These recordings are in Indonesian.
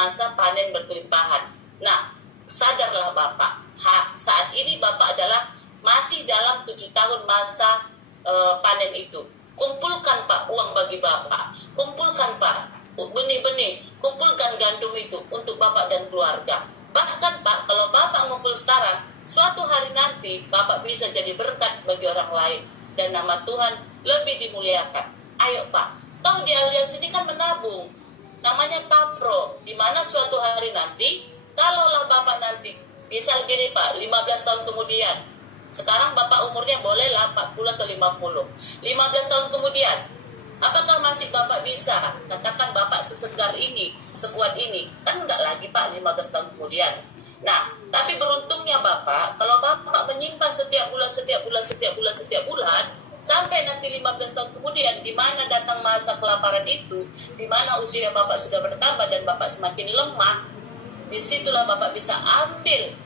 masa panen berkelimpahan. Nah, sadarlah Bapak, saat ini Bapak adalah masih dalam 7 tahun masa panen itu. Kumpulkan Pak uang bagi Bapak, kumpulkan Pak benih-benih, kumpulkan gandum itu untuk Bapak dan keluarga. Bahkan Pak, kalau Bapak ngumpul sekarang, suatu hari nanti Bapak bisa jadi berkat bagi orang lain dan nama Tuhan lebih dimuliakan. Ayo Pak, toh di aliansi ini kan menabung, namanya kapro, di mana suatu hari nanti, kalaulah Bapak nanti, misal gini Pak, 15 tahun kemudian, sekarang Bapak umurnya bolehlah 40 atau 50, 15 tahun kemudian, apakah masih Bapak bisa katakan Bapak sesegar ini, sekuat ini? Kan enggak lagi Pak, 15 tahun kemudian. Nah, tapi beruntungnya Bapak, kalau Bapak menyimpan setiap bulan, sampai nanti 15 tahun kemudian, di mana datang masa kelaparan itu, di mana usia Bapak sudah bertambah dan Bapak semakin lemah, disitulah Bapak bisa ambil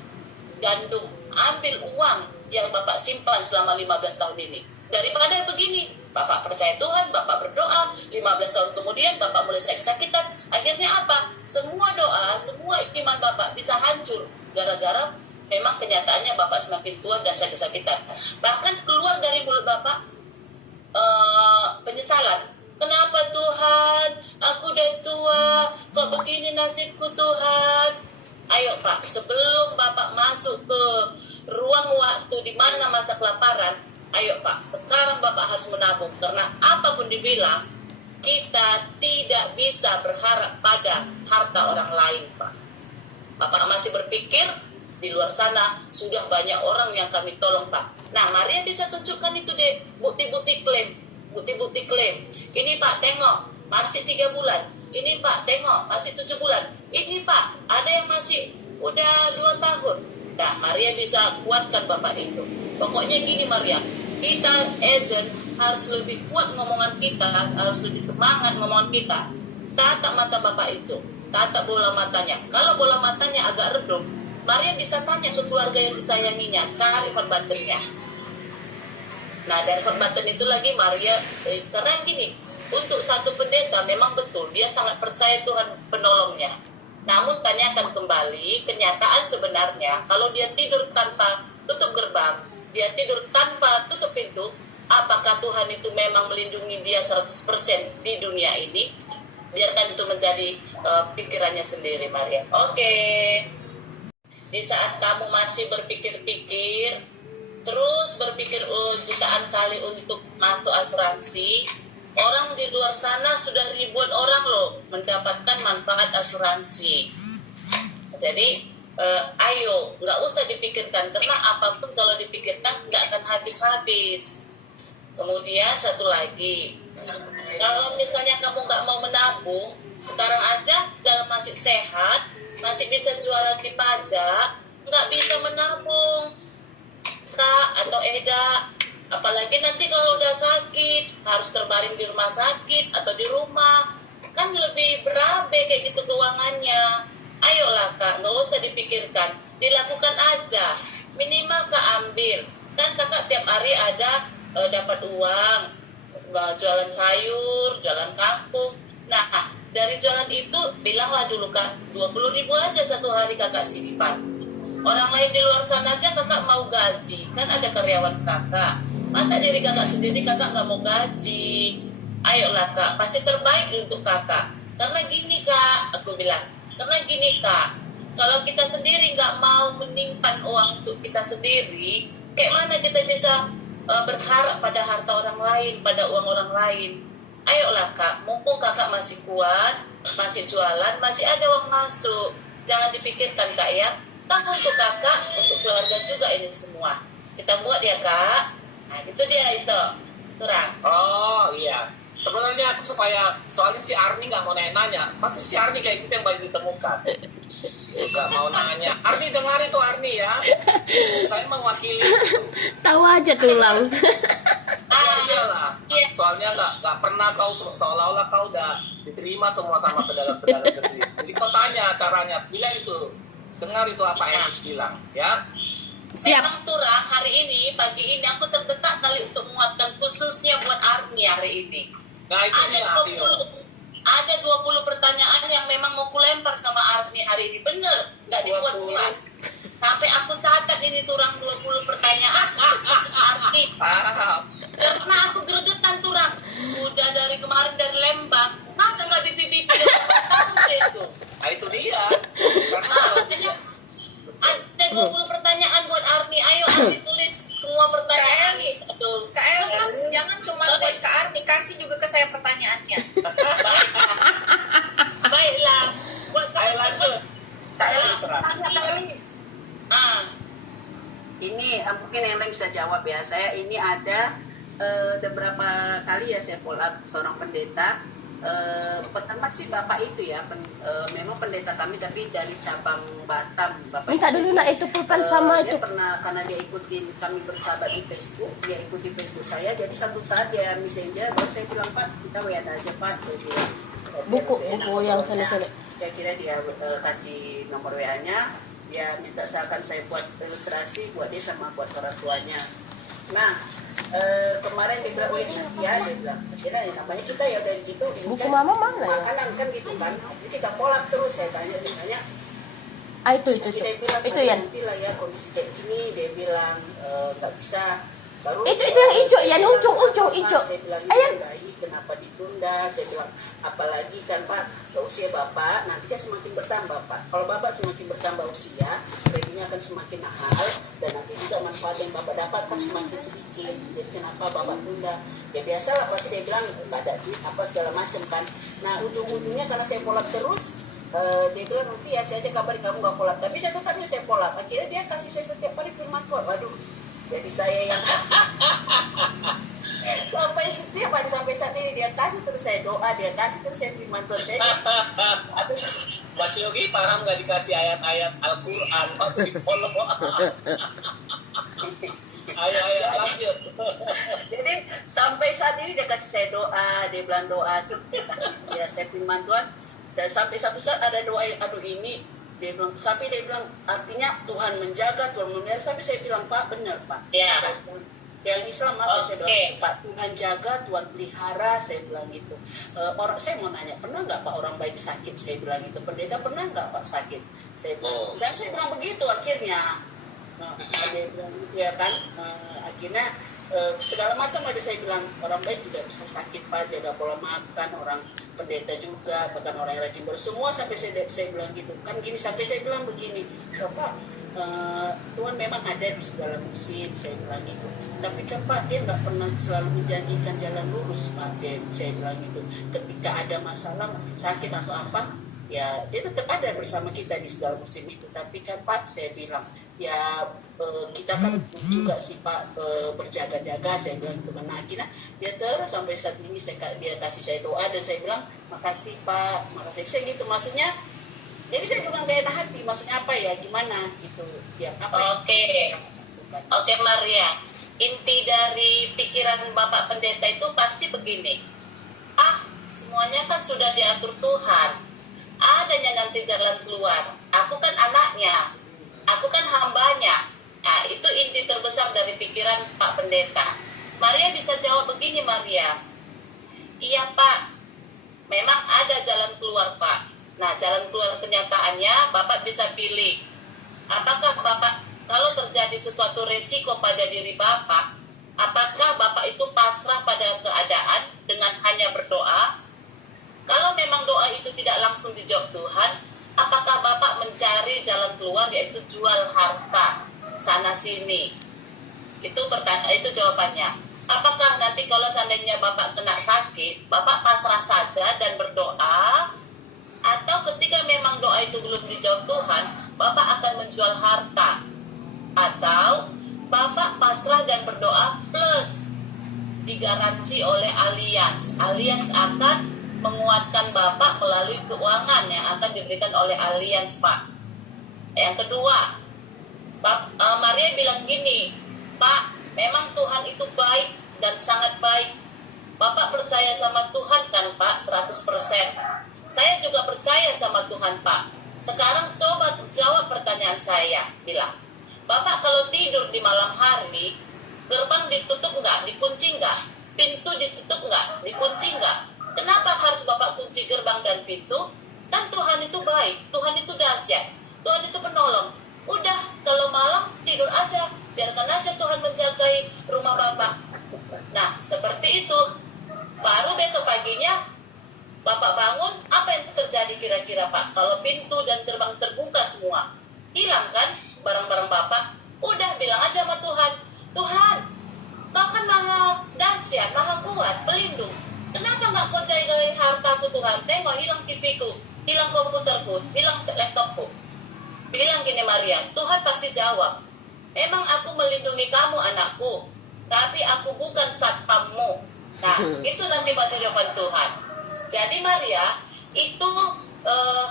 gandum, ambil uang yang Bapak simpan selama 15 tahun ini. Daripada begini, Bapak percaya Tuhan, Bapak berdoa, 15 tahun kemudian Bapak mulai sakit-sakitan, akhirnya apa? Semua doa, semua iman Bapak bisa hancur, gara-gara memang kenyataannya Bapak semakin tua dan sakit-sakitan. Bahkan keluar dari mulut Bapak penyesalan. Kenapa Tuhan? Aku udah tua, kok begini nasibku Tuhan? Ayo Pak, sebelum Bapak masuk ke ruang waktu di mana masa kelaparan, ayo Pak, sekarang Bapak harus menabung. Karena apapun dibilang, kita tidak bisa berharap pada harta orang lain Pak. Bapak masih berpikir, di luar sana sudah banyak orang yang kami tolong Pak. Nah, Maria bisa tunjukkan itu deh, bukti-bukti klaim. Ini Pak, tengok, masih 3 bulan. Ini Pak, tengok, masih 7 bulan. Ini Pak, ada yang masih udah 2 tahun. Nah, Maria bisa kuatkan Bapak itu. Pokoknya gini Maria, kita agent harus lebih kuat ngomongan kita, harus lebih semangat ngomongan kita. Tatap mata Bapak itu, tatap bola matanya. Kalau bola matanya agak redup, Maria bisa tanya keluarga yang disayanginya, cari hot buttonnya. Nah, dari hot button itu lagi Maria, karena gini, untuk satu pendeta memang betul, dia sangat percaya Tuhan penolongnya. Namun tanyakan kembali, kenyataan sebenarnya, kalau dia tidur tanpa tutup gerbang, dia tidur tanpa tutup pintu, apakah Tuhan itu memang melindungi dia 100% di dunia ini? Biarkan itu menjadi pikirannya sendiri, Maria. Oke. Di saat kamu masih berpikir-pikir, terus berpikir jutaan kali untuk masuk asuransi, orang di luar sana sudah ribuan orang loh mendapatkan manfaat asuransi. Jadi ayo, nggak usah dipikirkan, karena apapun kalau dipikirkan nggak akan habis-habis. Kemudian satu lagi, kalau misalnya kamu nggak mau menabung, sekarang aja dalam masih sehat, masih bisa jualan di pajak, nggak bisa menabung Kak atau Eda. Apalagi nanti kalau udah sakit, harus terbaring di rumah sakit atau di rumah, kan lebih berabe kayak gitu keuangannya. Ayolah Kak, nggak usah dipikirkan, dilakukan aja. Minimal Kak ambil, kan Kakak tiap hari ada dapat uang, jualan sayur, jualan kangkung. Nah, dari jualan itu, bilanglah dulu Kak, 20.000 aja satu hari Kakak simpan. Orang lain di luar sana aja Kakak mau gaji, kan ada karyawan Kakak. Masa diri Kakak sendiri Kakak nggak mau gaji? Ayolah Kak, pasti terbaik untuk Kakak. Karena gini Kak, aku bilang, karena gini Kak, kalau kita sendiri nggak mau menyimpan uang untuk kita sendiri, kayak mana kita bisa berharap pada harta orang lain, pada uang orang lain? Ayolah Kak, mumpung Kakak masih kuat, masih jualan, masih ada uang masuk, jangan dipikirkan Kak ya. Toh untuk Kakak, untuk keluarga juga ini semua. Kita buat ya Kak. Nah itu dia itu. Kurang. Oh iya. Sebenarnya aku soalnya si Arni nggak mau nanya. Pasti si Arni kayak gitu yang baru ditemukan. Nggak mau nanya. Arni dengar itu Arni ya. Saya mewakili. Tahu aja tuh Lau. Iyalah. Soalnya nggak pernah kau seolah-olah kau udah diterima semua sama pedagang-pedagang kecil. Jadi kau tanya caranya. Bilang itu. Dengar itu apa yang harus bilang ya. Siap. Memang Turang, hari ini, pagi ini aku terdetak kali untuk menguatkan khususnya buat Arni hari ini. Nah itu Ada 20 pertanyaan yang memang mau kulempar sama hari ini bener, nggak dibuat-buat. Sampai aku catat ini turang 20 pertanyaan arti. Karena aku gregetan turang. Udah dari kemarin dari Lembang, masa nggak bibi-bibi tahun itu? Nah itu dia. Karena Makanya ada 20 pertanyaan buat Arni. Ayo Arni tulis semua pertanyaan. Aduh. Kak Elis, jangan cuma buat Kak Arni, kasih juga ke saya pertanyaannya. Baiklah. Buat ayo lanjut. Kak Elis, Terserah. Kak Elis. Ah, Ini mungkin yang lain bisa jawab ya. Saya ini ada beberapa kali ya saya follow up seorang pendeta. Pertama sih Bapak itu ya, memang pendeta kami tapi dari cabang Batam. Bapak Minta dulu nak itu pulpen sama dia itu. pernah karena dia ikutin kami bersahabat di Facebook, dia ikuti Facebook saya. Jadi satu saat dia messenger, baru saya bilang Pak kita WA aja Pak. Saya bilang Buku nomor yang WA-nya. selesai. Dia kira dia kasih nomor WA-nya, dia minta seakan saya buat ilustrasi buat dia sama buat orang tuanya. Nah kemarin dia bilang, oh nanti ya, dia bilang akhirnya namanya kita ya udah gitu ini Buku kan mama mana ya? makanan kan gitu kan. Jadi kita follow up terus, saya tanya Ah itu. dia bilang Itu ya. nanti lah ya kondisi kayak gini. Dia bilang nggak bisa. Baru Itu yang hijau, yang ujung hijau. Saya bilang Ayam. baik, kenapa ditunda? Saya bilang apalagi kan Pak, usia Bapak nanti kan semakin bertambah Pak. Kalau Bapak semakin bertambah usia, preminya akan semakin mahal dan nanti juga manfaat yang Bapak dapatkan semakin sedikit. Jadi kenapa Bapak tunda? Ya biasalah pasti dia bilang nggak ada duit apa segala macam kan. Nah ujung-ujungnya karena saya follow up terus, dia bilang nanti ya saya aja kabari kamu nggak follow up. Tapi saya tetapnya saya follow up. Akhirnya dia kasih saya setiap hari firman Tuhan. Waduh, jadi saya yang sampai setiap hari sampai saat ini dia kasih terus saya doa, dia kasih terus saya firman Tuhan. Saya aduh, Mas Yogi paham nggak dikasih ayat-ayat Al-Quran? Waktu di follow. Ayo lanjut. jadi sampai saat ini dia kasih saya doa, dia bilang doa, ya saya firman Tuhan. Dan sampai satu saat ada doa yang aduh ini dia bilang, sampai dia bilang artinya Tuhan menjaga, Tuhan memelihara. Sampai saya bilang Pak benar Pak. Ya. Yang Islam apa saya bilang Oke. Pak Tuhan jaga, Tuhan pelihara, saya bilang gitu. Orang saya mau nanya pernah nggak Pak orang baik sakit, saya bilang gitu. Pendeta pernah nggak Pak sakit, saya bilang. Saya bilang begitu akhirnya. Dia bilang gitu ya kan. Akhirnya segala macam ada saya bilang orang baik juga bisa sakit Pak, jaga pola makan, orang pendeta juga, bahkan orang yang rajin semua sampai saya bilang gitu kan gini, sampai saya bilang begini Bapak, Tuhan memang ada di segala musim, saya bilang gitu, tapi kan Pak dia nggak pernah selalu menjanjikan jalan lurus Pak, saya bilang gitu, ketika ada masalah sakit atau apa ya dia tetap ada bersama kita di segala musim itu. Tapi kan Pak saya bilang ya kita kan juga sih Pak berjaga-jaga, saya bilang gitu. Nah akhirnya dia terus sampai saat ini dia kasih saya doa dan saya bilang makasih Pak, makasih saya gitu, maksudnya jadi saya bilang gak enak hati, maksudnya apa ya gimana gitu ya apa. Oke Maria, inti dari pikiran Bapak Pendeta itu pasti begini. Semuanya kan sudah diatur Tuhan, adanya nanti jalan keluar. Aku kan anaknya, aku kan hambanya. Nah, itu inti terbesar dari pikiran Pak Pendeta. Maria bisa jawab begini Maria. Iya Pak, memang ada jalan keluar Pak. Nah, jalan keluar kenyataannya Bapak bisa pilih. Apakah Bapak, kalau terjadi sesuatu resiko pada diri Bapak, apakah Bapak itu pasrah pada keadaan dengan hanya berdoa? Kalau memang doa itu tidak langsung dijawab Tuhan, apakah Bapak mencari jalan keluar yaitu jual harta sana sini? Itu pertanyaan, itu jawabannya. Apakah nanti kalau seandainya Bapak kena sakit, Bapak pasrah saja dan berdoa? Atau ketika memang doa itu belum dijawab Tuhan, Bapak akan menjual harta? Atau Bapak pasrah dan berdoa plus digaransi oleh Allianz. Allianz akan menguatkan Bapak melalui keuangan yang akan diberikan oleh Allianz Pak. Yang kedua, Maria bilang gini, Pak, memang Tuhan itu baik dan sangat baik. Bapak percaya sama Tuhan kan Pak 100%. Saya juga percaya sama Tuhan Pak. Sekarang coba jawab pertanyaan saya. Bilang, Bapak kalau tidur di malam hari, gerbang ditutup nggak? Dikunci nggak? Pintu ditutup nggak? Dikunci nggak? Kenapa harus Bapak kunci gerbang dan pintu? Kan Tuhan itu baik, Tuhan itu itu dahsyat. Tuhan itu penolong. Udah, kalau malam tidur aja, biarkan aja Tuhan menjagai rumah Bapak. Nah, seperti itu. Baru besok paginya Bapak bangun, apa yang terjadi kira-kira Pak? Kalau pintu dan gerbang terbuka semua, hilang kan barang-barang Bapak? Udah, bilang aja sama Tuhan, Tuhan, Kau kan maha dahsyat, maha kuat, pelindung. Kenapa nggak kau jaga hartaku Tuhan? Tengok, hilang TV-ku, hilang komputerku, hilang laptopku. Bilang gini Maria, Tuhan pasti jawab, emang aku melindungi kamu anakku, tapi aku bukan satpammu. Nah, itu nanti baca jawaban Tuhan. Jadi Maria, itu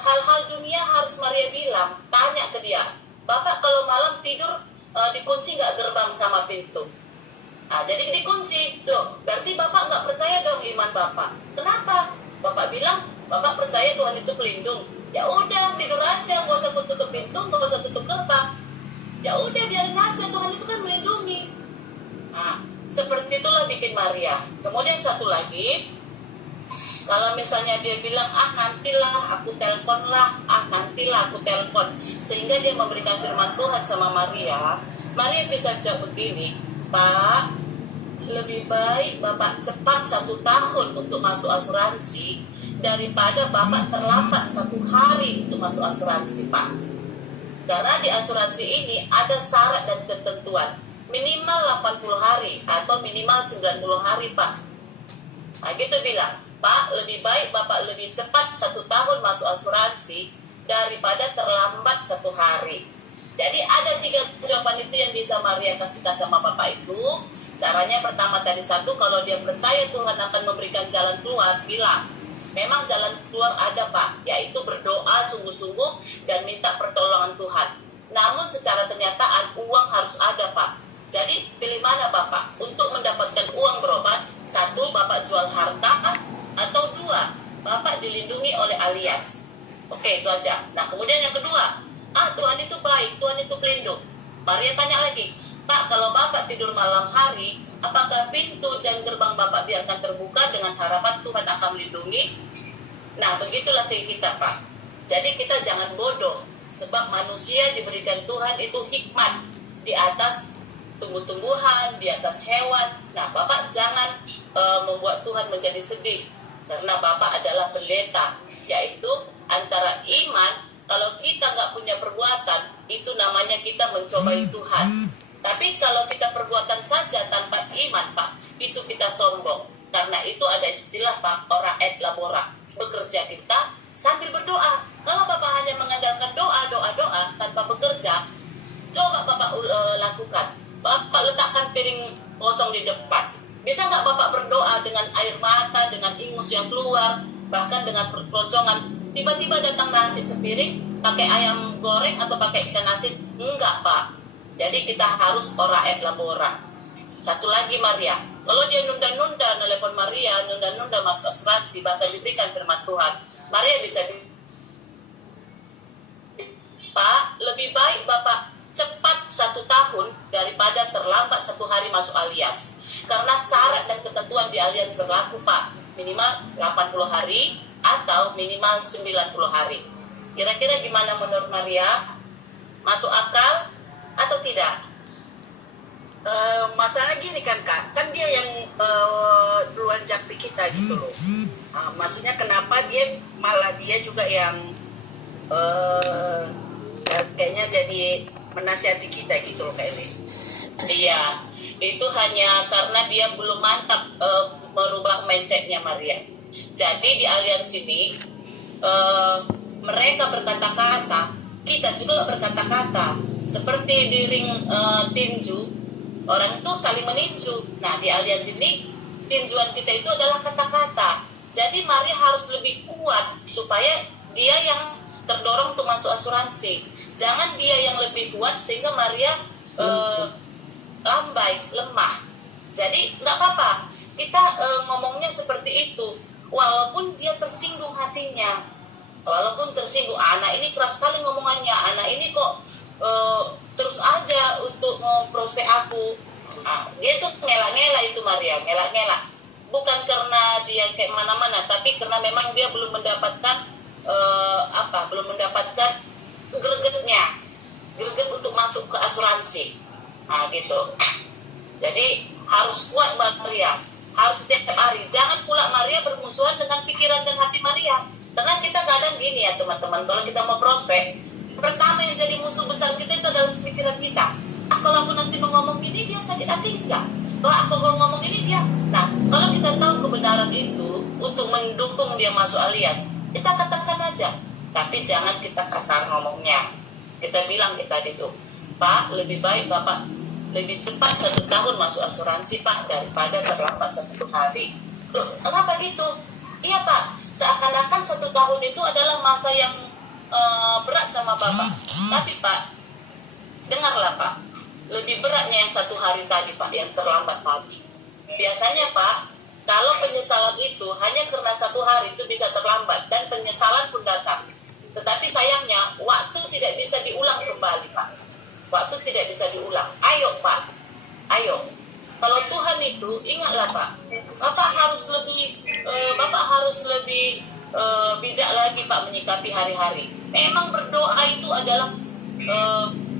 hal-hal dunia harus Maria bilang, tanya ke dia, Bapak kalau malam tidur dikunci nggak gerbang sama pintu? Nah, jadi dikunci, loh, berarti Bapak nggak percaya dong iman Bapak. Kenapa? Bapak bilang, Bapak percaya Tuhan itu pelindung. Ya udah, tidur aja, nggak usah tutup pintu, nggak usah tutup gerbang. Ya udah, biarin aja, Tuhan itu kan melindungi. Nah, seperti itulah bikin Maria. Kemudian satu lagi, kalau misalnya dia bilang, nantilah aku telepon, sehingga dia memberikan firman Tuhan sama Maria, Maria bisa jawab begini, Pak, lebih baik Bapak cepat 1 tahun untuk masuk asuransi daripada Bapak terlambat 1 hari untuk masuk asuransi, Pak. Karena di asuransi ini ada syarat dan ketentuan, minimal 80 hari atau minimal 90 hari, Pak. Nah, gitu bilang, Pak, lebih baik Bapak lebih cepat 1 tahun masuk asuransi daripada terlambat 1 hari. Jadi ada 3 jawaban itu yang bisa Maria kasih sama Bapak itu. Caranya pertama tadi 1, kalau dia percaya Tuhan akan memberikan jalan keluar, bilang, memang jalan keluar ada Pak, yaitu berdoa sungguh-sungguh dan minta pertolongan Tuhan. Namun secara kenyataan uang harus ada Pak. Jadi pilih mana Bapak? Untuk mendapatkan uang berobat, 1, Bapak jual harta, atau 2, Bapak dilindungi oleh Allianz. Oke, itu aja. Nah, kemudian yang kedua, Tuhan itu baik, Tuhan itu pelindung. Maria tanya lagi, Pak, kalau Bapak tidur malam hari, apakah pintu dan gerbang Bapak biarkan terbuka dengan harapan Tuhan akan melindungi? Nah, begitulah kita, Pak. Jadi kita jangan bodoh, sebab manusia diberikan Tuhan itu hikmat di atas tumbuh-tumbuhan, di atas hewan. Nah, Bapak jangan membuat Tuhan menjadi sedih, karena Bapak adalah pendeta, yaitu antara iman, kalau kita nggak punya perbuatan, itu namanya kita mencobai Tuhan. Tapi kalau kita perbuatan saja tanpa iman, Pak, itu kita sombong. Karena itu ada istilah, Pak, ora et labora. Bekerja kita sambil berdoa. Kalau Bapak hanya mengandalkan doa tanpa bekerja, coba Bapak lakukan. Bapak letakkan piring kosong di depan. Bisa nggak Bapak berdoa dengan air mata, dengan ingus yang keluar, bahkan dengan perkeloncongan? Tiba-tiba datang nasi sepiring, pakai ayam goreng atau pakai ikan asin? Enggak, Pak. Jadi kita harus ora et labora. Satu lagi Maria, kalau dia nunda-nunda nelpon Maria, nunda-nunda masuk asuransi, bahkan diberikan firman Tuhan, Maria bisa Pak, lebih baik Bapak cepat 1 tahun daripada terlambat 1 hari masuk Allianz. Karena syarat dan ketentuan di Allianz berlaku, Pak. Minimal 80 hari atau minimal 90 hari. Kira-kira gimana menurut Maria? Masuk akal atau tidak? Masalah gini kan Kak, kan dia yang duluan japri kita gitu loh. Maksudnya kenapa dia malah dia juga yang kayaknya jadi menasihati kita gitu loh kayaknya. Iya, itu hanya karena dia belum mantap merubah mindsetnya Maria. Jadi di Allianz ini mereka berkata-kata, kita juga berkata-kata. Seperti di ring tinju, orang itu saling meninju. Nah, di Allianz ini tinjuan kita itu adalah kata-kata. Jadi Maria harus lebih kuat supaya dia yang terdorong untuk masuk asuransi. Jangan dia yang lebih kuat sehingga Maria lambai, lemah. Jadi nggak apa-apa. Kita ngomongnya seperti itu. Walaupun dia tersinggung hatinya. Walaupun tersinggung, anak ini keras sekali ngomongannya. Anak ini kok terus aja untuk prospek aku. Dia tuh ngelak-ngelak itu Maria, ngelak-ngelak. Bukan karena dia kayak mana-mana, tapi karena memang dia belum mendapatkan belum mendapatkan greget untuk masuk ke asuransi. Nah gitu. Jadi harus kuat Maria, harus setiap hari. Jangan pula Maria bermusuhan dengan pikiran dan hati Maria. Karena kita kadang gini ya teman-teman, kalau kita mau prospek, pertama yang jadi musuh besar kita itu adalah pikiran kita. Kalau aku nanti mau ngomong gini, dia sakit hati enggak? Kalau aku mau ngomong ini, dia. Nah, kalau kita tahu kebenaran itu untuk mendukung dia masuk alias, kita katakan aja. Tapi jangan kita kasar ngomongnya. Kita bilang kita itu, Pak, lebih baik Bapak lebih cepat 1 tahun masuk asuransi Pak daripada terlambat 1 hari. Loh, kenapa gitu? Iya Pak, seakan-akan 1 tahun itu adalah masa yang berat sama Bapak. Tapi Pak, dengarlah Pak, lebih beratnya yang 1 hari tadi Pak, yang terlambat tadi. Biasanya Pak, kalau penyesalan itu hanya karena 1 hari itu bisa terlambat dan penyesalan pun datang. Tetapi sayangnya waktu tidak bisa diulang kembali Pak. Waktu tidak bisa diulang. Ayo Pak, ayo. Kalau Tuhan itu ingatlah Pak, Bapak harus lebih bijak lagi Pak menyikapi hari-hari. Memang berdoa itu adalah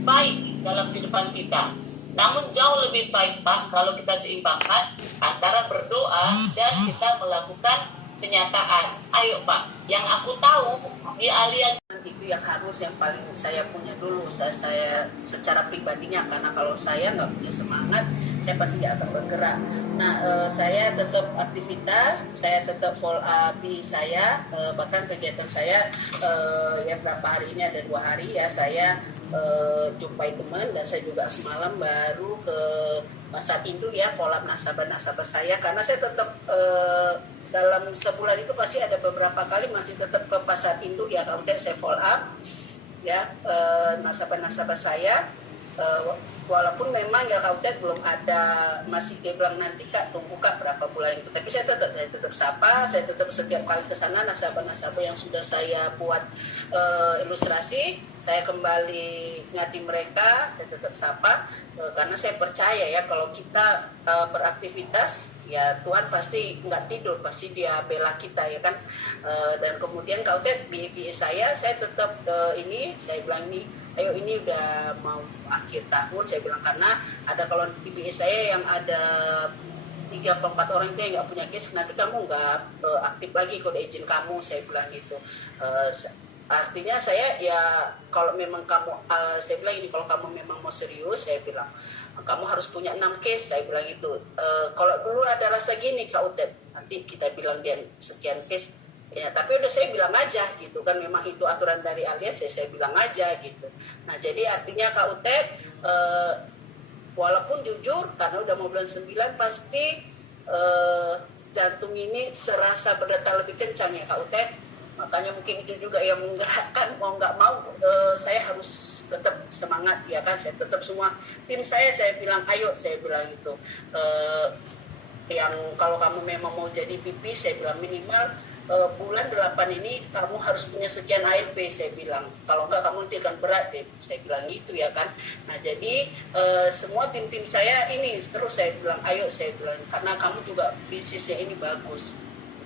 baik dalam kehidupan kita. Namun jauh lebih baik Pak kalau kita seimbangkan antara berdoa dan kita melakukan kenyataan. Ayo Pak, yang aku tahu di aliansi itu yang harus yang paling saya punya dulu, saya secara pribadinya, karena kalau saya nggak punya semangat, saya pasti nggak akan bergerak. Nah, saya tetap aktivitas, saya tetap follow up saya, bahkan kegiatan saya yang berapa hari ini ada 2 hari ya, saya jumpai teman, dan saya juga semalam baru ke Pasar Induk ya, kolab nasabah-nasabah saya, karena saya tetap dalam sebulan itu pasti ada beberapa kali masih tetap ke Pasar Induk ya, kemudian saya follow up ya nasabah-nasabah saya, walaupun memang ya Kautet belum ada, masih dia bilang nanti Kak tunggu Kak berapa bulan itu, tapi saya tetap sapa, saya tetap setiap kali ke sana nasabah-nasabah yang sudah saya buat ilustrasi, saya kembali ngati mereka, saya tetap sapa, karena saya percaya ya kalau kita beraktivitas ya Tuhan pasti nggak tidur, pasti dia bela kita ya kan. Dan kemudian Kautet BBA saya tetap ini, saya bilang nih, ayo ini udah mau akhir tahun, saya bilang, karena ada kalau BBA saya yang ada 3 atau 4 orang itu yang nggak punya case, nanti kamu nggak aktif lagi kode izin kamu, saya bilang gitu. Artinya saya ya kalau memang kamu, saya bilang ini, kalau kamu memang mau serius, saya bilang kamu harus punya 6 case, saya bilang gitu. Kalau dulu ada rasa gini Kak Utet, nanti kita bilang dia sekian case ya, tapi udah saya bilang aja gitu kan, memang itu aturan dari alias, saya bilang aja gitu. Nah jadi artinya Kak Utet, walaupun jujur karena udah mau bulan 9 pasti jantung ini serasa berdetak lebih kencang ya Kak Utet. Makanya mungkin itu juga yang menggerakkan, mau nggak mau saya harus tetap semangat ya kan, saya tetap semua tim saya bilang ayo, saya bilang gitu, yang kalau kamu memang mau jadi PP, saya bilang minimal bulan 8 ini kamu harus punya sekian ALP, saya bilang, kalau enggak kamu nanti akan berat deh, saya bilang gitu ya kan. Nah jadi semua tim saya ini terus saya bilang ayo, saya bilang, karena kamu juga bisnisnya ini bagus,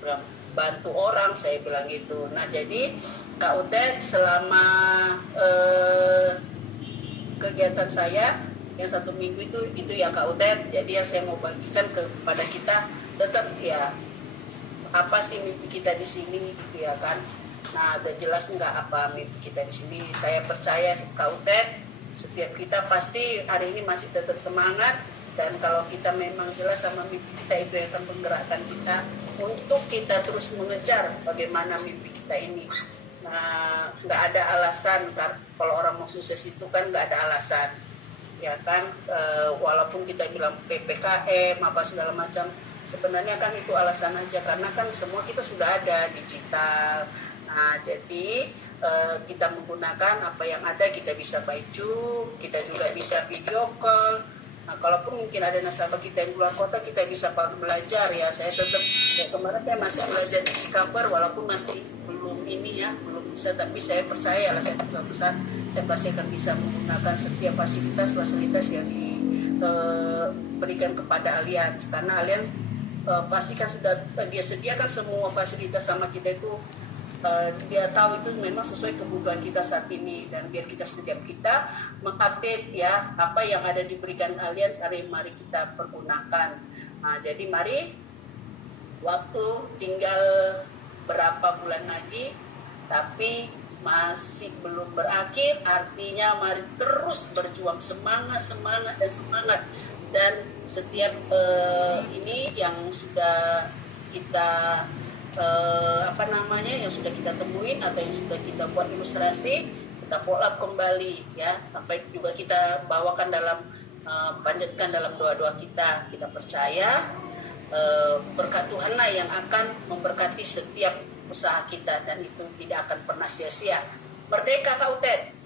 bilang, bantu orang, saya bilang gitu. Nah jadi Kak Utet selama kegiatan saya yang 1 minggu itu ya Kak Utet, jadi yang saya mau bagikan kepada kita tetap ya, apa sih mimpi kita di sini gitu ya kan. Nah udah jelas nggak apa mimpi kita di sini. Saya percaya Kak Utet, setiap kita pasti hari ini masih tetap semangat, dan kalau kita memang jelas sama mimpi kita, itu yang akan menggerakkan kita untuk kita terus mengejar bagaimana mimpi kita ini. Nah, nggak ada alasan, kalau orang mau sukses itu kan nggak ada alasan, ya kan. Walaupun kita bilang PPKM apa segala macam, sebenarnya kan itu alasan aja, karena kan semua kita sudah ada digital. Nah, jadi kita menggunakan apa yang ada, kita bisa by Zoom, kita juga bisa video call. Nah, kalaupun mungkin ada nasabah kita yang luar kota, kita bisa belajar ya. Saya tetap, ya kemarin saya masih belajar di cover, walaupun masih belum ini ya, belum bisa, tapi saya percaya lah, saya juga besar, saya pasti akan bisa menggunakan setiap fasilitas yang diberikan kepada Allianz, karena Allianz pasti kan sudah dia sediakan semua fasilitas sama kita itu dia tahu itu memang sesuai kebutuhan kita saat ini, dan biar kita setiap kita mengupdate ya apa yang ada diberikan Allianz, mari kita pergunakan. Nah, jadi mari, waktu tinggal berapa bulan lagi, tapi masih belum berakhir, artinya mari terus berjuang, semangat dan setiap ini yang sudah kita yang sudah kita temuin atau yang sudah kita buat ilustrasi, kita follow up kembali ya, sampai juga kita bawakan dalam panjatkan dalam doa-doa kita percaya berkat Tuhanlah yang akan memberkati setiap usaha kita, dan itu tidak akan pernah sia-sia. Merdeka Kak Utet.